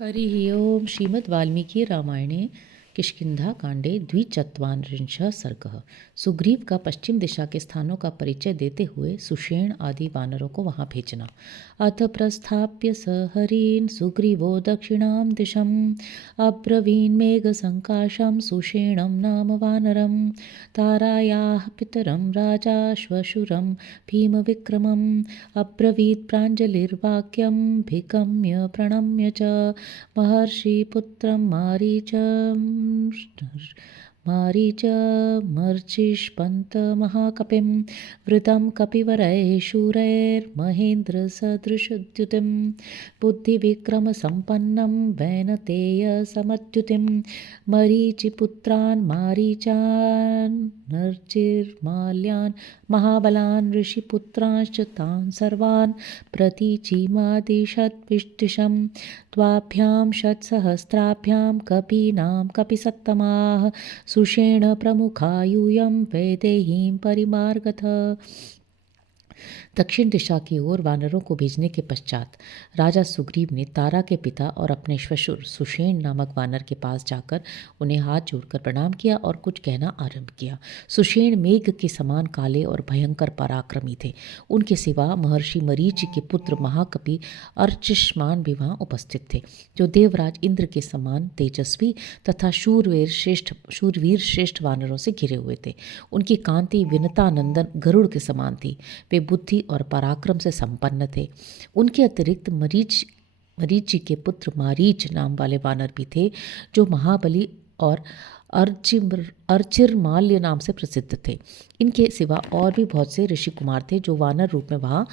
हरिः ओं श्रीमद्वाल्मीकि रामायणे किष्किंधाकांडे द्विचत्वारिंशः सर्गः। सुग्रीव का पश्चिम दिशा के स्थानों का परिचय देते हुए सुषेण आदि वानरों को वहां भेजना। अथ प्रस्थाप्य स हरीन् सुग्रीवो दक्षिणां दिशम् अब्रवीन् मेघसङ्काशं सुषेणं नाम वानरं तारायाः पितरं राजा श्वशुरं भीमविक्रमम् अब्रवीत् प्राञ्जलिर्वाक्यं भिगम्य प्रणम्य च महर्षिपुत्रं मारीचमर्चिष्पन्तमहाकपिं वृतं कपिवरैः शूरैर्महेन्द्रसदृशद्युतिं बुद्धिविक्रमसम्पन्नं वैनतेयसमद्युतिं मरीचिपुत्रान् मारीचान् नर्चिर्माल्यान् महाबलान् ऋषिपुत्रांश्च तान् सर्वान् प्रतीचीमादिशद्विष्टिशं द्वाभ्यां षट्सहस्राभ्यां कपीनां कपिसत्तमाः सुषेण प्रमुखा यूयं वैदेहीं परिमार्गथ। दक्षिण दिशा की ओर वानरों को भेजने के पश्चात राजा सुग्रीव ने तारा के पिता और अपने श्वशुर सुषेण नामक वानर के पास जाकर उन्हें हाथ जोड़कर प्रणाम किया और कुछ कहना आरंभ किया। सुषेण मेघ के समान काले और भयंकर पराक्रमी थे। उनके सिवा महर्षि मरीचि के पुत्र महाकपि अर्चिष्मान भी वहां उपस्थित थे, जो देवराज इंद्र के समान तेजस्वी तथा शूरवीर श्रेष्ठ वानरों से घिरे हुए थे। उनकी कांति विनतानंदन गरुड़ के समान थी। वे बुद्धि और पराक्रम से संपन्न थे। उनके अतिरिक्त मरीचि के पुत्र मारीच नाम वाले वानर भी थे, जो महाबली और अर्चिरमाल्य नाम से प्रसिद्ध थे। इनके सिवा और भी बहुत से ऋषि कुमार थे, जो वानर रूप में वहाँ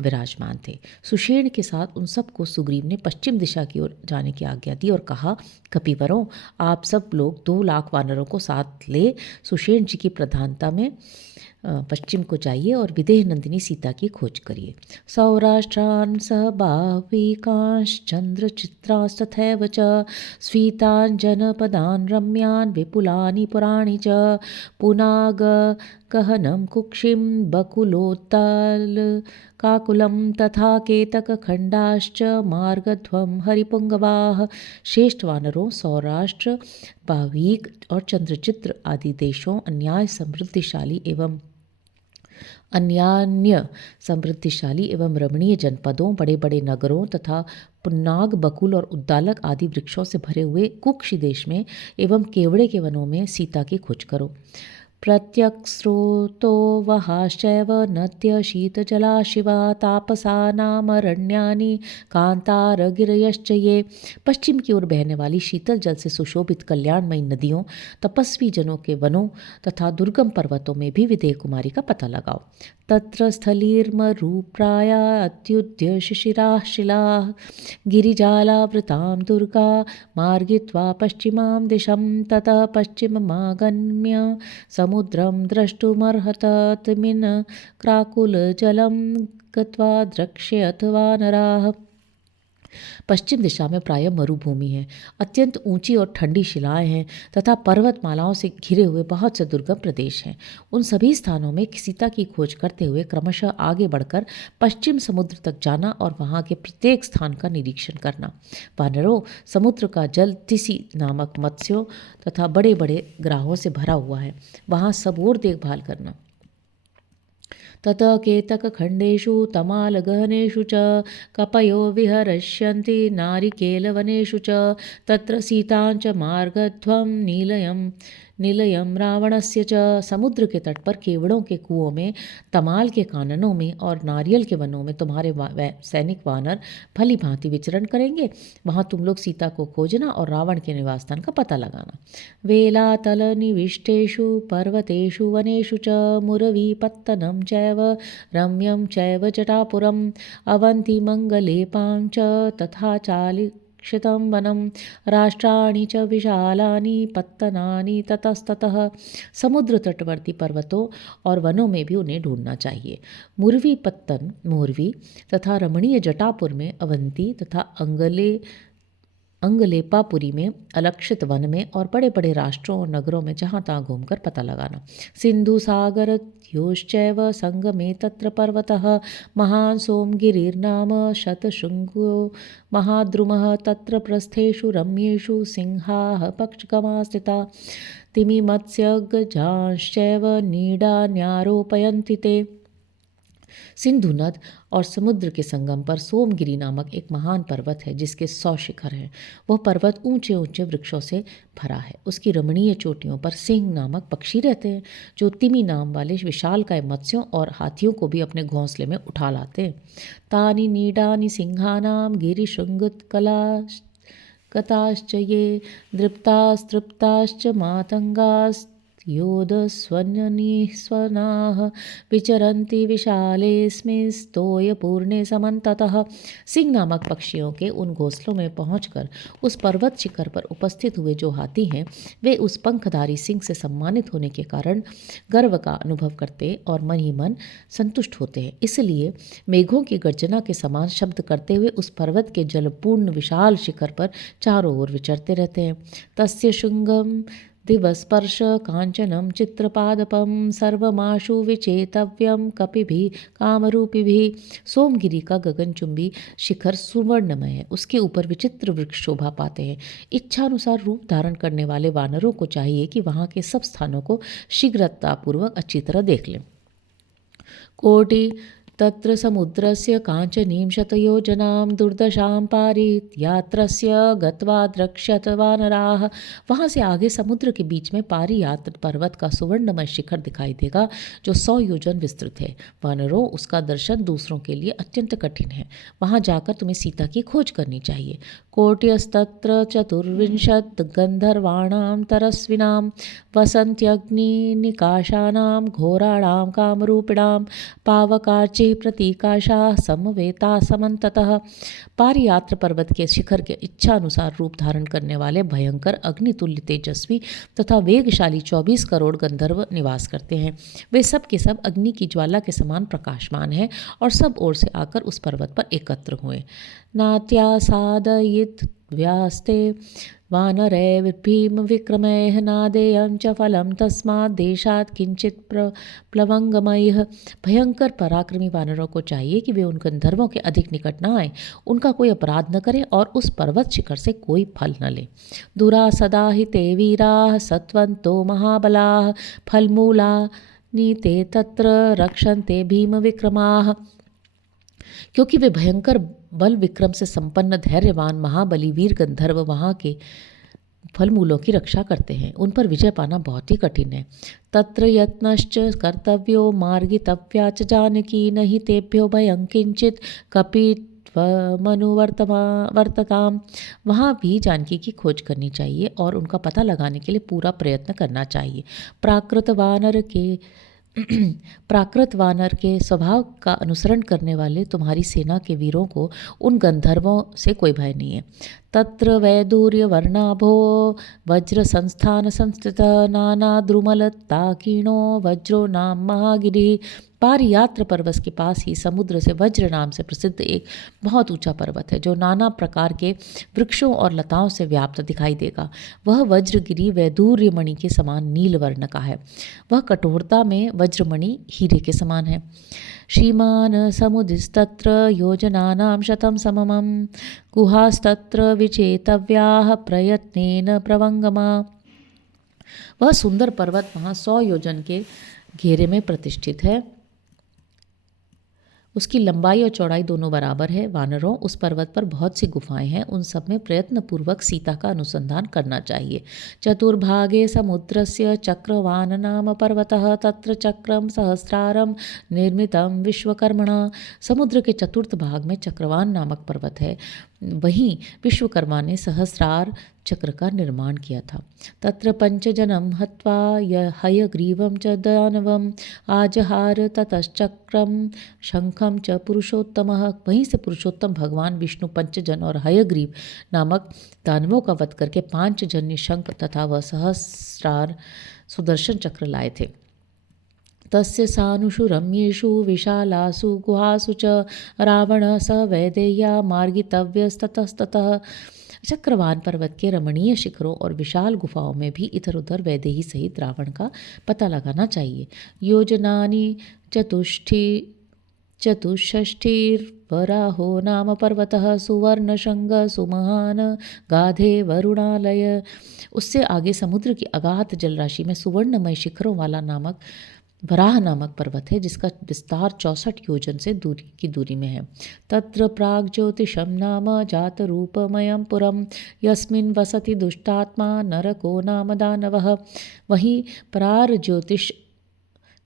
विराजमान थे। सुषेण के साथ उन सबको सुग्रीव ने पश्चिम दिशा की ओर जाने की आज्ञा दी और कहा, कपिवरों, आप सब लोग 2 लाख वानरों को साथ ले सुषेण जी की प्रधानता में पश्चिम को जाइए और विदेह नंदिनी सीता की खोज करिए। सौराष्ट्रान् सहबाह्वीकांश्चन्द्रचित्रास्तथैव च स्फीतान् जनपदान् रम्यान् विपुलानि पुराणि च पुनागहनं कुक्षिं बकुलोत्तालकाकुलं तथा केतकखण्डाश्च मार्गध्वं हरिपुंगवाः। श्रेष्ठ वानरों, सौराष्ट्र, बाह्वीक और चंद्रचित्र आदि देशों, अन्यान्य समृद्धिशाली एवं रमणीय जनपदों, बड़े बड़े नगरों तथा पुन्नाग, बकुल और उद्दालक आदि वृक्षों से भरे हुए कुक्षि देश में एवं केवड़े के वनों में सीता की खोज करो। प्रत्यक्स्रोतो वहाश्चैव नद्य शीतजला शिवा तापसानामरण्यानि कांतारगिरयश्च ये। पश्चिम की ओर बहने वाली शीतल जल से सुशोभित कल्याणमयी नदियों, तपस्वी जनों के वनों तथा दुर्गम पर्वतों में भी विदेह कुमारी का पता लगाओ। तत्र स्थलीर्मरूप्राया अत्युद्य शिशिराः शिलाः गिरिजालावृतां दुर्गा मार्गित्वा पश्चिमां दिशं ततः पश्चिममागम्य समुद्रं द्रष्टुमर्हत तिमिन क्राकुलजलं गत्वा द्रक्ष्यथ वानराः। पश्चिम दिशा में प्रायः मरुभूमि है, अत्यंत ऊंची और ठंडी शिलाएं हैं तथा पर्वतमालाओं से घिरे हुए बहुत से दुर्गम प्रदेश हैं। उन सभी स्थानों में सीता की खोज करते हुए क्रमशः आगे बढ़कर पश्चिम समुद्र तक जाना और वहां के प्रत्येक स्थान का निरीक्षण करना। वानरों, समुद्र का जल तिसी नामक मत्स्यों तथा बड़े बड़े ग्राहों से भरा हुआ है, वहां सब ओर देखभाल करना। ततः केतकखण्डेषु तमालगहनेषु च कपयो विहरष्यन्ति नारिकेलवनेषु च तत्र सीतां च मार्गध्वं निलयं रावणस्य च। समुद्र के तट पर केवड़ों के कुओं में, तमाल के काननों में और नारियल के वनों में तुम्हारे सैनिक वानर भली भांति विचरण करेंगे। वहां तुम लोग सीता को खोजना और रावण के निवास स्थान का पता लगाना। वेलातलनिविष्टेषु पर्वतेषु वनेषु च मुरवीपत्तनं चैव रम्यं चैव जटापुरम् अवन्तिमङ्गलेपां च तथा क्षितं वनं राष्ट्राणि च विशालानि पत्तनानि ततस्ततः। समुद्र तटवर्ती पर्वतों और वनों में भी उन्हें ढूंढना चाहिए। मुरवी पत्तन मोरवी तथा रमणीय जटापुर में अवंती तथा अंगलेपापुरी में, अलक्षित वन में और बड़े बड़े राष्ट्रों और नगरों में जहाँ तहाँ घूमकर पता लगाना। सिंधु सागर योश्चैव संगमे तत्र पर्वतः महान् सोमगिरिर्नाम शतशृङ्गो महाद्रुमः तत्र प्रस्थेषु रम्येषु सिंहाः पक्षगमा स्थिता तिमिमत्स्यगजांश्चैव नीडान्यारोपयन्ति ते। सिंधु नद और समुद्र के संगम पर सोमगिरी नामक एक महान पर्वत है जिसके 100 शिखर हैं। वह पर्वत ऊंचे ऊंचे वृक्षों से भरा है। उसकी रमणीय चोटियों पर सिंह नामक पक्षी रहते हैं जो तिमी नाम वाले विशालकाय मत्स्यों और हाथियों को भी अपने घोंसले में उठा लाते हैं। तानि नीडानि सिंहानाम गिरिशृंग कला कताश्च ये दृप्तास्तृप्ताश्च मातंगास् योधस्वन्यनिस्वनाः विचरन्ति विशालेऽस्मिस्तोयपूर्णे समन्ततः। सिंह नामक पक्षियों के उन घोंसलों में पहुंचकर उस पर्वत शिखर पर उपस्थित हुए जो हाथी हैं वे उस पंखधारी सिंह से सम्मानित होने के कारण गर्व का अनुभव करते और मन ही मन संतुष्ट होते हैं। इसलिए मेघों की गर्जना के समान शब्द करते हुए उस पर्वत के जलपूर्ण विशाल शिखर पर चारों ओर विचरते रहते हैं। तस्य शुंगम दिवस्पर्श कांचनम चित्रपादपम सर्वमाशु विचेतव्यम कपिभिः कामरूपिभिः। सोमगिरी का गगनचुंबी शिखर सुवर्णमय है। उसके ऊपर विचित्र वृक्ष शोभा पाते हैं। इच्छानुसार रूप धारण करने वाले वानरों को चाहिए कि वहाँ के सब स्थानों को शीघ्रतापूर्वक अच्छी तरह देख लें। कोटि तत्र समुद्रस्य काञ्चनीं शतयोजनां दुर्दशां पारियात्रस्य गत्वा द्रक्ष्यत वानराः। वहाँ से आगे समुद्र के बीच में पारियात्र पर्वत का सुवर्णमय शिखर दिखाई देगा जो 100 योजन विस्तृत है। वानरों, उसका दर्शन दूसरों के लिए अत्यंत कठिन है। वहाँ जाकर तुम्हें सीता की खोज करनी चाहिए। कोट्यस्तत्र चतुर्विंशत् गन्धर्वाणां तरस्विनां वसन्त्यग्निनिकाशानां घोराणां कामरूपिणां पावकार्चे प्रतीकाशाः समवेता समन्ततः। पारियात्र पर्वत के शिखर के इच्छानुसार रूप धारण करने वाले भयंकर अग्नितुल्य तेजस्वी तथा वेगशाली 24 करोड़ गंधर्व निवास करते हैं। वे सब के सब अग्नि की ज्वाला के समान प्रकाशमान हैं और सब ओर से आकर उस पर्वत पर एकत्र हुए। नात्यासादयित व्यास्ते वानरैः भीम विक्रमैः नादेयं च फलं तस्मात् देशात् किंचित प्लवंगमैः। भयंकर पराक्रमी वानरों को चाहिए कि वे उन गंधर्वों के अधिक निकट न आए, उनका कोई अपराध न करें और उस पर्वत शिखर से कोई फल न ले। दूरा सदा हि ते वीराः सत्वन्तो महाबलाः फलमूला नीते तत्र रक्षन्ते भीम विक्रमाः। क्योंकि वे भयंकर बल विक्रम से संपन्न धैर्यवान महाबली वीर गंधर्व वहाँ के फल मूलों की रक्षा करते हैं। उन पर विजय पाना बहुत ही कठिन है। तत्र यत्नश्च कर्तव्यो मार्गितव्या च जानकी नहि तेभ्यो भयं किंचित कपित्वमनुवर्तताम्। वहाँ भी जानकी की खोज करनी चाहिए और उनका पता लगाने के लिए पूरा प्रयत्न करना चाहिए। प्राकृत वानर के स्वभाव का अनुसरण करने वाले तुम्हारी सेना के वीरों को उन गंधर्वों से कोई भय नहीं है। तत्र वैदूर्य वर्णाभो वज्र संस्थान संस्थित नाना द्रुमल ताकीणो वज्रो नाम महागिरि। पारियात्र पर्वत के पास ही समुद्र से वज्र नाम से प्रसिद्ध एक बहुत ऊंचा पर्वत है जो नाना प्रकार के वृक्षों और लताओं से व्याप्त दिखाई देगा। वह वज्रगिरी वैदूर्य मणि के समान नील वर्ण का है। वह कठोरता में वज्रमणि हीरे के समान है। श्रीमान समुदिस्तत्र योजनानां शतं सममं गुहास्तत्र विचेतव्याः प्रयत्नेन प्रवंगमा। वह सुंदर पर्वत वहाँ 100 योजन के घेरे में प्रतिष्ठित है। उसकी लंबाई और चौड़ाई दोनों बराबर है। वानरों, उस पर्वत पर बहुत सी गुफाएं हैं, उन सब में प्रयत्नपूर्वक सीता का अनुसंधान करना चाहिए। चतुर्भागे समुद्रस्य चक्रवान नाम पर्वतः तत्र चक्रम सहस्रारम निर्मितम विश्वकर्मणा। समुद्र के चतुर्थ भाग में चक्रवान नामक पर्वत है, वहीं विश्वकर्मा ने सहस्रार चक्र का निर्माण किया था। तत्र पंचजनम हत्वा हयग्रीवं च दानवम आजहार ततश्चक्रम शंखम च पुरुषोत्तमः। वहीं से पुरुषोत्तम भगवान विष्णु पंचजन और हयग्रीव नामक दानवों का वध करके 5 जन्य शंख तथा वह सहस्रार सुदर्शन चक्र लाए थे। तस्य सानुषु रम्येषु विशालासु गुहासु च रावणः स वैदेह्या मार्गितव्यस्ततस्ततः। चक्रवान पर्वत के रमणीय शिखरों और विशाल गुफाओं में भी इधर उधर वैदेही सहित रावण का पता लगाना चाहिए। योजनानि चतुष्ठी चतुष्षष्टिर्वराहो नाम पर्वतः सुवर्णशृंग सुमहान गाधे वरुणालय। उससे आगे समुद्र की अगाध जलराशि में सुवर्णमय शिखरों वाला नामक वराह नामक पर्वत है, जिसका विस्तार 64 योजन से दूरी में है। तत्र प्राग ज्योतिषम नाम जात रूपमयम पुरम यस्मिन वसति दुष्टात्मा नरको नाम दानवः। वहीं प्रार ज्योतिष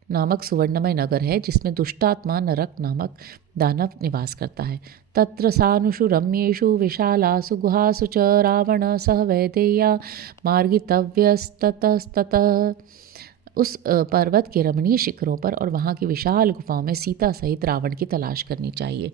नामक सुवर्णमय नगर है, जिसमें दुष्टात्मा नरक नामक दानव निवास करता है। तत्र सानुषु रम्येषु विशालासु गुहासु च रावण सह वैदेह्या मार्गितव्यस्ततस्ततः। उस पर्वत के रमणीय शिखरों पर और वहाँ की विशाल गुफाओं में सीता सहित रावण की तलाश करनी चाहिए।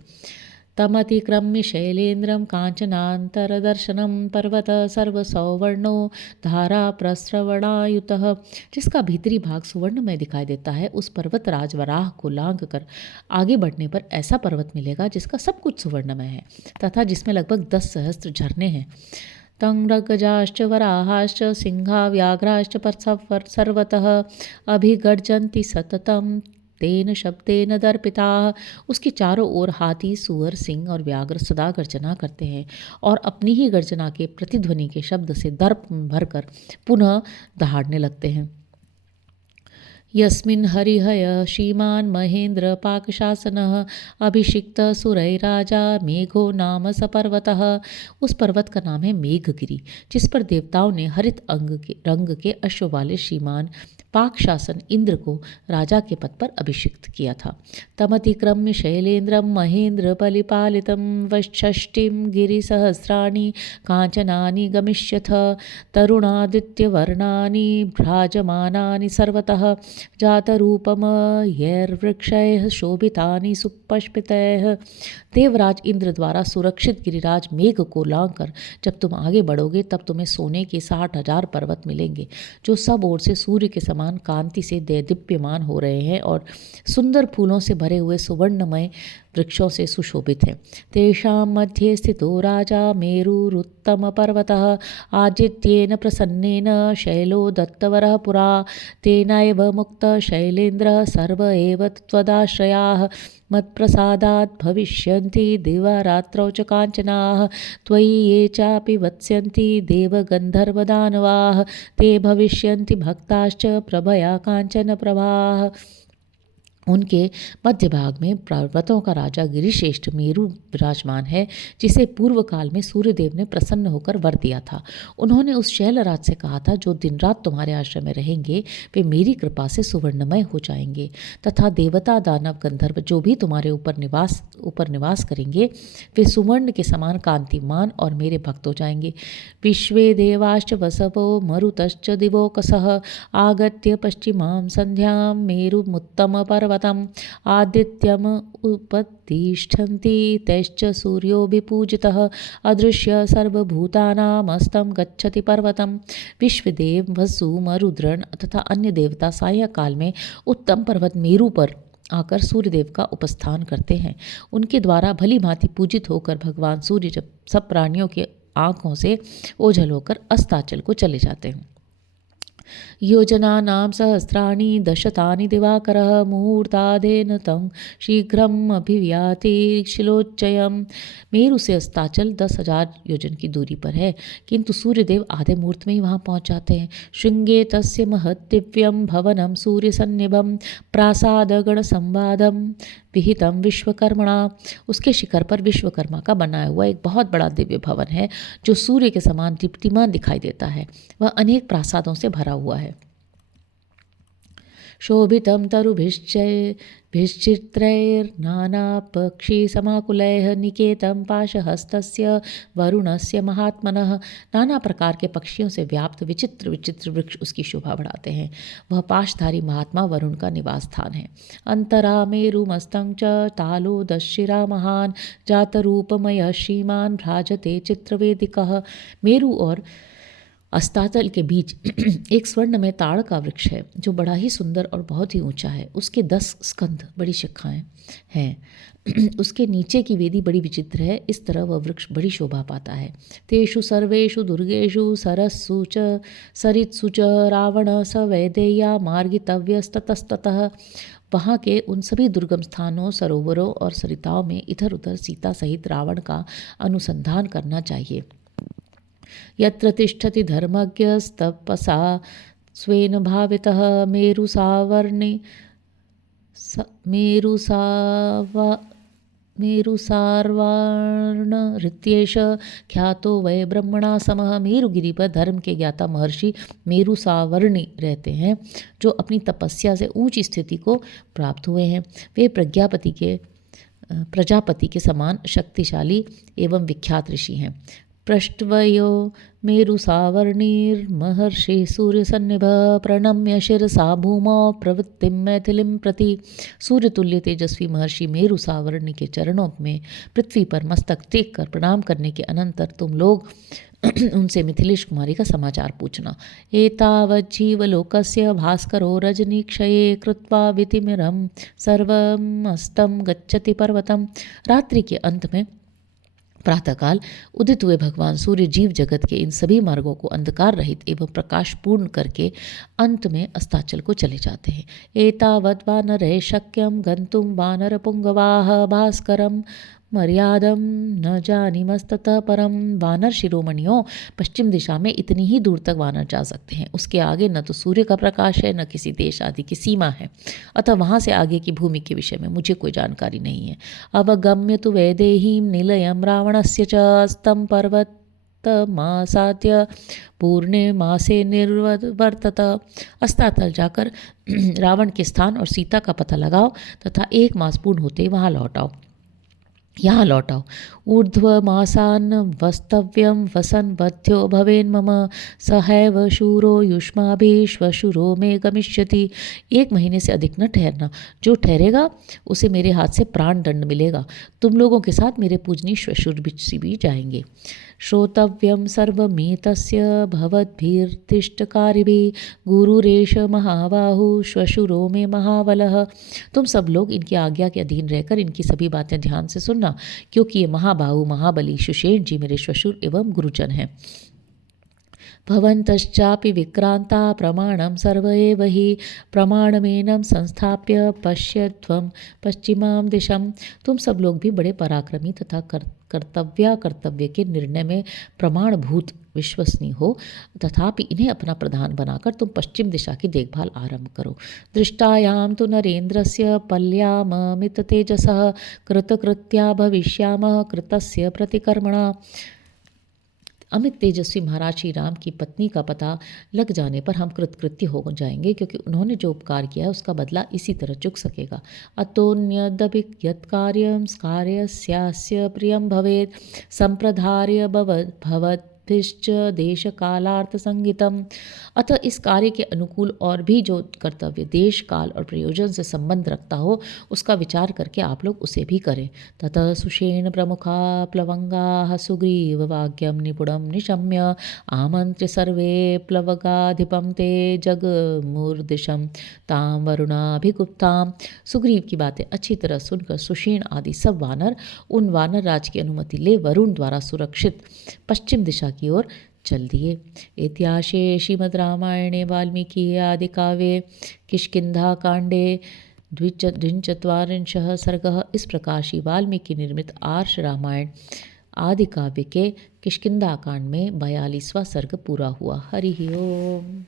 तमतिक्रम्य शैलेन्द्रं कांचनान्तरदर्शनं पर्वत सर्वसौवर्णो धारा प्रस्रवणायुतः। जिसका भीतरी भाग सुवर्णमय दिखाई देता है, उस पर्वत राज वराह को लांघ कर आगे बढ़ने पर ऐसा पर्वत मिलेगा जिसका सब कुछ सुवर्णमय है तथा जिसमें लगभग 10 सहस्त्र झरने हैं। तंग्रगजाश्च वराहाश्च सिंहा व्याघ्राश्च सर्वतः अभिगर्जन्ति सततं तेन शब्देन दर्पिताः। उसके चारों ओर हाथी सूअर सिंह और व्याघ्र सदा गर्जना करते हैं और अपनी ही गर्जना के प्रतिध्वनि के शब्द से दर्प भरकर पुनः दहाड़ने लगते हैं। यस्मिन् हरिहय श्रीमान् महेन्द्र पाकशासनः अभिषिक्त सुरैराजा मेघो नाम स पर्वतः। उस पर्वत का नाम है मेघगिरी, जिस पर देवताओं ने हरित रंग के अश्व वाले श्रीमान पाक शासन इंद्र को राजा के पद पर अभिषिक्त किया था। तमतिक्रम्य शैलेन्द्रम महेन्द्र परिपालितं वषष्टिं गिरिसहस्राणि कांचनानि गमिष्यथ तरुणादित्यवर्णानि भ्राजमानानि सर्वतः जातरूपमयैर्वृक्षैः शोभितानि सुपुष्पितैः। देवराज इंद्र द्वारा सुरक्षित गिरिराज मेघ को लांघकर जब तुम आगे बढ़ोगे तब तुम्हें सोने के 60,000 पर्वत मिलेंगे, जो सब ओर से सूर्य के समान कांति से दैदीप्यमान हो रहे हैं और सुंदर फूलों से भरे हुए सुवर्णमय वृक्षों से सुशोभित है। तेषां मध्ये स्थितो राजा मेरुरुत्तम पर्वतः आदित्येन प्रसन्नेन शैलो दत्तवरः पुरा तेनैव मुक्त शैलेन्द्रः सर्व एव त्वदाश्रयाः मत्प्रसादात् भविष्यन्ति दिवारात्रौ च काञ्चनाः त्वयि ये चापि वत्स्यन्ति देवगन्धर्वदानवाः ते भविष्यन्ति भक्ताश्च प्रभया काञ्चन प्रभाः। उनके मध्य भाग में पर्वतों का राजा गिरिश्रेष्ठ मेरु विराजमान है, जिसे पूर्व काल में सूर्यदेव ने प्रसन्न होकर वर दिया था। उन्होंने उस शैलराज से कहा था, जो दिन रात तुम्हारे आश्रम में रहेंगे वे मेरी कृपा से सुवर्णमय हो जाएंगे तथा देवता दानव गंधर्व जो भी तुम्हारे ऊपर निवास करेंगे वे सुवर्ण के समान कांतिमान और मेरे भक्त हो जाएंगे। विश्वे देवाश्च वसवो मरुतश्च दिवोकसः आगत्य पश्चिमां संध्यां मेरुमुत्तम पर्वतम् आदित्यम उपतिष्ठन्ति तैश्च सूर्यो विपूजितः अदृश्य सर्वभूतानामस्तं गच्छति पर्वतम्। विश्वदेव वसु मरुद्रण तथा अन्य देवता सायंकाल में उत्तम पर्वत मेरु पर आकर सूर्यदेव का उपस्थान करते हैं। उनके द्वारा भली भांति पूजित होकर भगवान सूर्य जब सब प्राणियों के आँखों से ओझल होकर अस्ताचल को चले जाते हैं। योजनानां सहस्राणि दशतानि दिवाकरः मुहूर्तादेन तं शीघ्रम अभिव्याति शिलोच्चयम्। मेरु से अस्ताचल 10,000 योजन की दूरी पर है, किंतु सूर्यदेव आधे मुहूर्त में ही वहाँ पहुँच जाते हैं। श्रृंगे तस्य महद्दिव्यं भवनं सूर्यसन्निभं प्रासादगण संवादम विहितम विश्वकर्मणा। उसके शिखर पर विश्वकर्मा का बनाया हुआ एक बहुत बड़ा दिव्य भवन है, जो सूर्य के समान दीप्तिमान दिखाई देता है। वह अनेक प्रासादों से भरा हुआ है। शोभितं तरुभिश्चित्रैर्नानापक्षिसमाकुलैः निकेतं पाशहस्तस्य वरुणस्य महात्मनः। नाना प्रकार के पक्षियों से व्याप्त विचित्र विचित्र वृक्ष उसकी शोभा बढ़ाते हैं। वह पाशधारी महात्मा वरुण का निवास स्थान है। अंतरा मेरुमस्तं च तालो दशिरा महान जातरूपमय श्रीमान भ्राजते चित्रवेदिकः। मेरु और अस्ताचल के बीच एक स्वर्ण में ताड़ का वृक्ष है जो बड़ा ही सुंदर और बहुत ही ऊंचा है। उसके 10 स्कंध, बड़ी शाखाएं हैं। उसके नीचे की वेदी बड़ी विचित्र है। इस तरह वह वृक्ष बड़ी शोभा पाता है। तेषु सर्वेषु दुर्गेषु सरस्सु च सरित्सु च रावण स वैदेया मार्गितव्यस्ततस्ततः। वहाँ के उन सभी दुर्गम स्थानों, सरोवरों और सरिताओं में इधर उधर सीता सहित रावण का अनुसंधान करना चाहिए। यत्र तिष्ठति धर्मज्ञस्तपसा स्वेन भावितः मेरुसावर्णे मेरुसार्वाणऋत्येष ख्यातो वै ब्रह्मणा समः। मेरुगिरि पर धर्म के ज्ञाता महर्षि मेरुसावर्णी रहते हैं, जो अपनी तपस्या से ऊंची स्थिति को प्राप्त हुए हैं। वे प्रजापति के समान शक्तिशाली एवं विख्यात ऋषि हैं। पृष्ठवयो मेरुसावर्णिर्महर्षि सूर्यसन्निभः प्रणम्य शिरसा भूमौ प्रवृत्तिं मैथिलीं प्रति। सूर्यतुल्य तेजस्वी महर्षि मेरुसावर्णि के चरणों में पृथ्वी पर मस्तक टेक कर प्रणाम करने के अनंतर तुम लोग उनसे मिथिलेश कुमारी का समाचार पूछना। एतावज्जीवलोकस्य भास्करो रजनीक्षये कृत्वा वितिमिरं सर्वमस्तं गच्छति पर्वतम्। रात्रि के अंत में प्रातःकाल उदित हुए भगवान सूर्य जीव जगत के इन सभी मार्गों को अंधकार रहित एवं प्रकाश पूर्ण करके अंत में अस्ताचल को चले जाते हैं। एतावत् वानरैः शक्यं गन्तुं वानरपुंगवाः भास्करं मर्यादम न जानीमस्ततः परम। वानर शिरोमणियों, पश्चिम दिशा में इतनी ही दूर तक वानर जा सकते हैं। उसके आगे न तो सूर्य का प्रकाश है, न किसी देश आदि की सीमा है। अतः वहाँ से आगे की भूमि के विषय में मुझे कोई जानकारी नहीं है। अवगम्य तो वैदेहीं निलयम रावणस्य च अस्तं पर्वतमासाद्य पूर्णिमासे निर्वर्तत। अस्ताचल जाकर रावण के स्थान और सीता का पता लगाओ तथा 1 मास पूर्ण होते यहाँ लौटाओ। ऊर्ध्वमासान् वस्तव्यं वसन वध्यो भवेन् मम सहैव शूरो युष्माभिश्वशूरो में गमिष्यति। 1 महीने से अधिक न ठहरना। जो ठहरेगा उसे मेरे हाथ से प्राण दंड मिलेगा। तुम लोगों के साथ मेरे पूजनीय श्वशुर भी जाएंगे। श्रोतव्यं सर्वमेतस्य भवद्भिर्तिष्ठकारिभिः गुरुरेश महाबाहु श्वशुरो में महाबलः। तुम सब लोग इनकी आज्ञा के अधीन रहकर इनकी सभी बातें ध्यान से सुनना, क्योंकि ये महाबाहु महाबली सुषेण जी मेरे श्वशुर एवं गुरुजन हैं। भवन्तश्चापि विक्रांता प्रमाणं सर्व एव हि प्रमाणमेनं संस्थाप्य पश्यध्वं पश्चिमां दिशं। तुम सब लोग भी बड़े पराक्रमी तथा कर्तव्य के निर्णय में प्रमाणभूत विश्वसनीय हो, तथापि इन्हें अपना प्रधान बनाकर तुम पश्चिम दिशा की देखभाल आरंभ करो। दृष्टायां तो नरेन्द्रस्य पल्याममित तेजसः कृतकृत्या भविष्यामः कृतस्य प्रतिकर्मणा। अमित तेजस्वी महाराज श्री राम की पत्नी का पता लग जाने पर हम कृतकृत्य हो जाएंगे, क्योंकि उन्होंने जो उपकार किया है उसका बदला इसी तरह चुक सकेगा। अतोन्यदपि यत्कार्यं कार्यस्यास्य प्रियं भवेत् संप्रधार्य भवद्भिश्च देश कालार्थ संगीतम। अतः इस कार्य के अनुकूल और भी जो कर्तव्य देश काल और प्रयोजन से संबंध रखता हो उसका विचार करके आप लोग उसे भी करें। ततः सुषेण प्रमुखा प्लवंगा सुग्रीव वाक्यम निपुणम निशम्य आमंत्र्य सर्वे प्लवगाधिपम ते जगमूर्दिशम ताम वरुणाभिगुप्ताम। सुग्रीव की बातें अच्छी तरह सुनकर सुषेण आदि सब वानर उन वानर राज की अनुमति ले वरुण द्वारा सुरक्षित पश्चिम दिशा की ओर चल दिए। इतिहासे श्रीमद् रामायणे वाल्मीकि आदि काव्ये किष्किंधा कांडे 24 सर्गः। इस प्रकार श्री वाल्मीकि निर्मित आर्ष रामायण आदि काव्य के किष्किंधा कांड में 42वां सर्ग पूरा हुआ। हरि ओम।